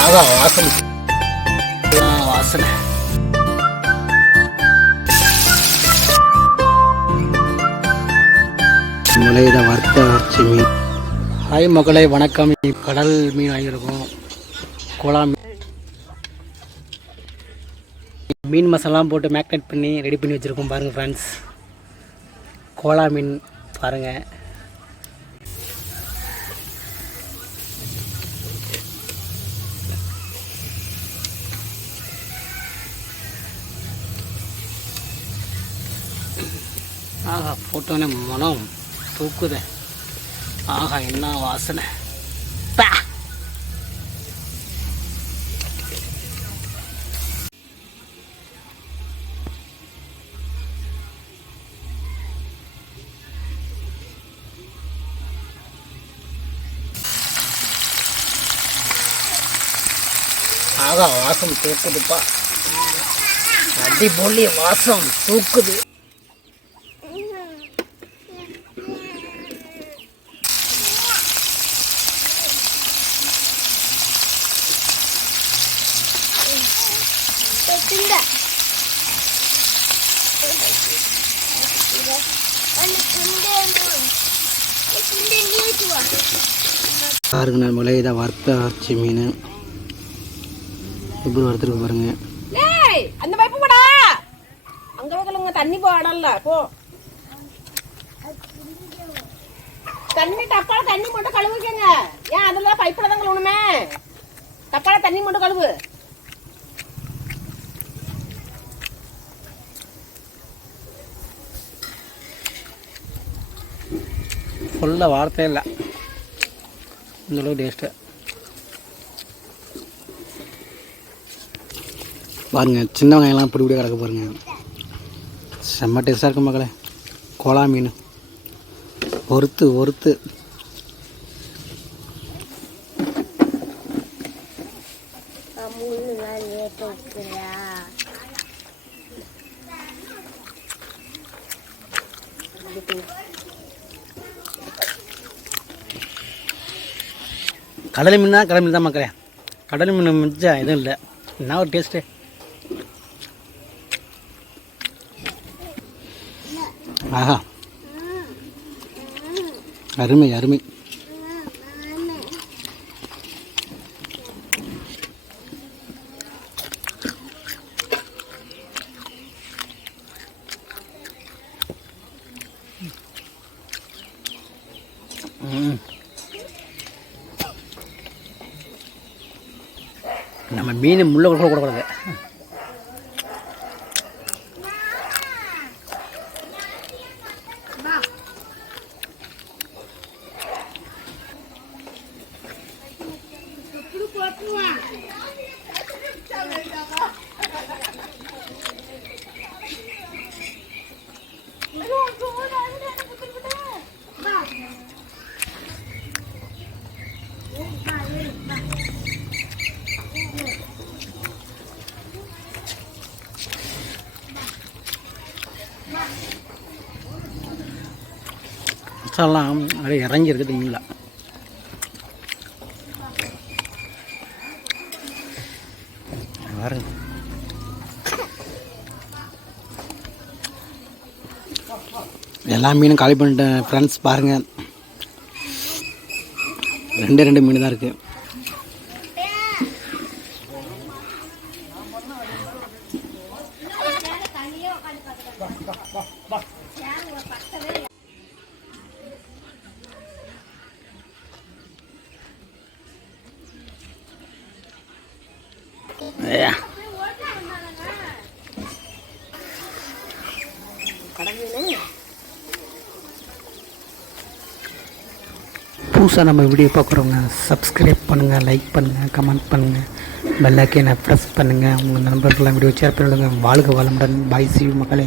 ஆகா வாசனை வாசனை முளையிட வறுத்த அரைச்சி மீன். ஹாய் மகளே, வணக்கம். கடல் மீன் வாங்கியிருக்கோம். கோலா மீன் மசாலாம் போட்டு மேக்னேட் பண்ணி ரெடி பண்ணி வச்சுருக்கோம். பாருங்கள் ஃப்ரெண்ட்ஸ், கோலா மீன் பாருங்கள். ஆஹா, போட்டோன்னே மனம் தூக்குதே. ஆஹா, என்ன வாசனை. ஆகா, வாசம் தூக்குதுப்பா. அடிப்பொலி வாசம் தூக்குது. பாருங்க நம்மளே, இதை வறுத்த அரைச்சி மீன் எப்படி வறுத்துருக்கு பாருங்க. அந்த பைப்பு போடா, அங்க வைக்கலங்க, தண்ணி போடல. போ தண்ணி டப்பால தண்ணி மட்டும் கழுவுக்கங்க. ஏன் அதெல்லாம் பைப்புல தான் கழுவணுமே. டப்பால தண்ணி மட்டும் கழுவு. சொல்ல வார்த்தை இல்லை, இந்தளவு டேஸ்ட்டு. பாருங்கள், சின்ன வெங்காயம்லாம் இப்படி இப்படியே கிடக்க பாருங்கள். செம்ம டேஸ்ட்டாக இருக்கும் மக்களே. கோலா மீன் ஒருத்து ஒருத்து. கடல் மீன் தான், கடல் மீன் தான் மக்களே. கடல் மீன் மிச்சா எதுவும் இல்லை. என்ன ஒரு டேஸ்ட்டு. ஆஹா, அருமை அருமை. நம்ம மீன் முள்ள கூட கூடாது. மசாலாம் அப்படியே இறங்கி இருக்குது மீனில். பாருங்க, எல்லா மீனும் காலி பண்ணிட்டேன் ஃப்ரெண்ட்ஸ். பாருங்கள், ரெண்டு மீன் தான் இருக்குது. புதுசாக நம்ம வீடியோ பார்க்குறவங்க சப்ஸ்கிரைப் பண்ணுங்கள், லைக் பண்ணுங்கள், கமெண்ட் பண்ணுங்கள், பெல் ஐக்கானை ப்ரெஸ் பண்ணுங்கள். உங்கள் நண்பர்கள்லாம் வீடியோ ஷேர் பண்ணிவிடுங்க. வாழ்க வளமுடன். பாய், சி யூ மக்களே.